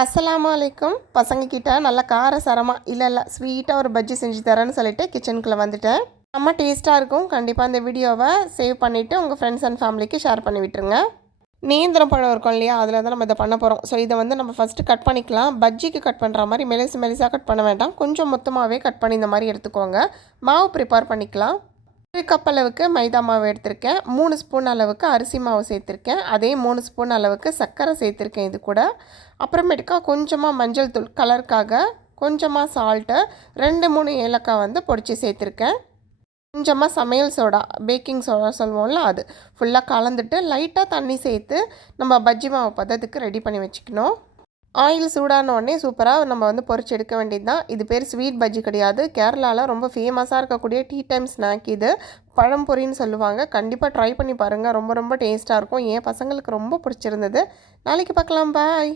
அஸ்ஸலாமு அலைக்கும். பசங்கக்கிட்ட நல்லா காரசாரமாக இல்லை ஸ்வீட்டாக ஒரு பஜ்ஜி செஞ்சு தரேன்னு சொல்லிட்டு கிச்சனுக்குள்ளே வந்துட்டேன். செம்ம டேஸ்ட்டாக இருக்கும். கண்டிப்பாக இந்த வீடியோவை சேவ் பண்ணிவிட்டு உங்கள் ஃப்ரெண்ட்ஸ் அண்ட் ஃபேமிலிக்கு ஷேர் பண்ணி விட்டுருங்க. நேந்திரம் பழம் இருக்கும் இல்லையா, அதில் தான் நம்ம இதை பண்ண போகிறோம். ஸோ இதை வந்து நம்ம ஃபஸ்ட்டு கட் பண்ணிக்கலாம். பஜ்ஜிக்கு கட் பண்ணுற மாதிரி மெலிசாக கட் பண்ண வேண்டாம். கொஞ்சம் மொத்தமாகவே கட் பண்ணி இந்த மாதிரி எடுத்துக்கோங்க. மாவு ப்ரிப்பேர் பண்ணிக்கலாம். 1 கப் அளவுக்கு மைதா மாவு எடுத்திருக்கேன். 3 ஸ்பூன் அளவுக்கு அரிசி மாவு சேர்த்துருக்கேன். அதே 3 ஸ்பூன் அளவுக்கு சர்க்கரை சேர்த்துருக்கேன் இது கூட. அப்புறமேட்டுக்கா கொஞ்சமாக மஞ்சள் தூள் கலருக்காக, கொஞ்சமாக சால்ட்டு, 2 3 ஏலக்காய் வந்து பொடிச்சு சேர்த்துருக்கேன். கொஞ்சமாக சமையல் சோடா, பேக்கிங் சோடா சொல்லுவோம்ல, அது ஃபுல்லாக கலந்துட்டு லைட்டாக தண்ணி சேர்த்து நம்ம பஜ்ஜி மாவு பதத்துக்கு ரெடி பண்ணி வச்சுக்கணும். ஆயில் சூடான உடனே சூப்பராக நம்ம வந்து பொரிச்சு எடுக்க வேண்டியது தான். இது பேர் ஸ்வீட் பஜ்ஜி கிடையாது. கேரளாவில் ரொம்ப ஃபேமஸாக இருக்கக்கூடிய டீ டைம் ஸ்நாக் இது. பழம்பொரின்னு சொல்லுவாங்க. கண்டிப்பாக ட்ரை பண்ணி பாருங்கள். ரொம்ப ரொம்ப டேஸ்ட்டாக இருக்கும். என் பசங்களுக்கு ரொம்ப பிடிச்சிருந்தது. நாளைக்கு பார்க்கலாம். பாய்.